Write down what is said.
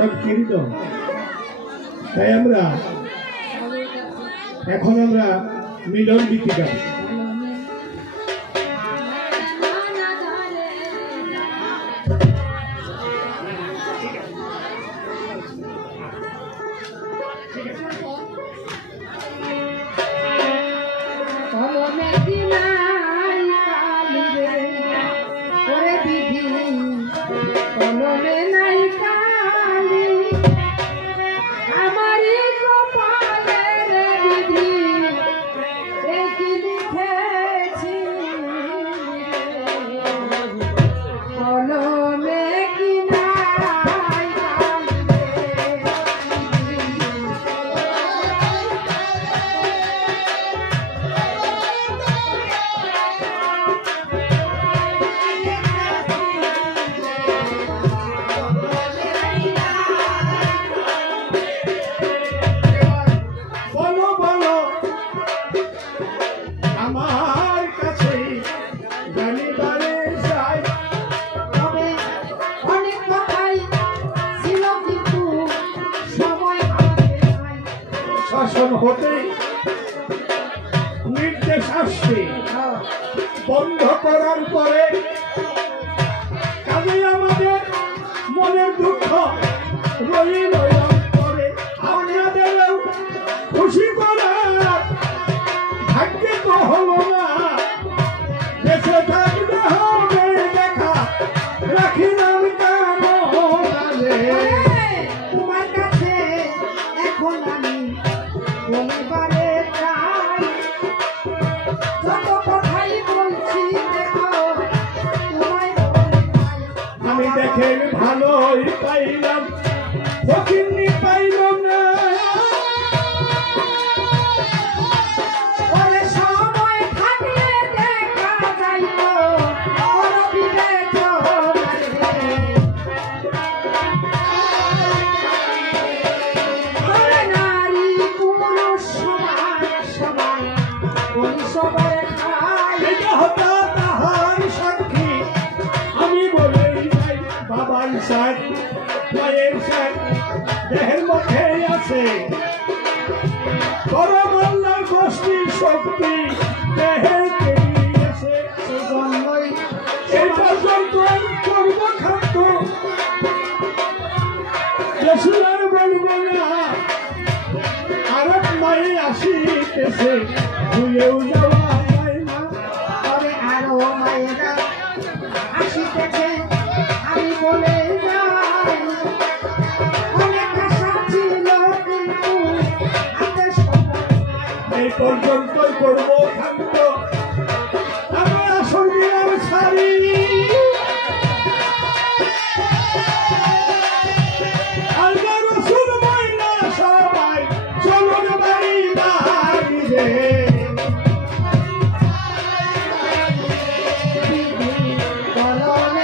সব কীর্তন। তাই আমরা এখন মিলন গীতি গাই। শাসন হতে নির্দেশ আসছে বন্ধ করার পরে কাজে আমাদের মনের দুঃখ রইল করে আপনাদেরও খুশি করার ভাগ্য তো হলো না। দেশে থাকতে হবে দেখা রাখিলাম কামনে তোমার কাছে এখন আমি বলবারে চাই যত কথাই বলছি দেখো তোমায় আমি দেখেন ভালোই পাইলাম ফকিন্নি পাইল না। ওরে সময় থাকলে দেখা যাইত বড় বিবেচনায় ওরে নারী পুরুষ সমান সমান ওই সবার খাই এটা হতো তাহার সাক্ষী আমি বলেই যাই বাবার সাথ মায়ের সাথ দেহের মধ্যে আছে বড় মোল্লার গোষ্ঠীর শক্তি দেহে আছে সেই জন্যই এই পর্যন্ত করব খাদ্য রসুলার বলবো না আরব মায়ে আসিতেছে ভুলেও যাওয়া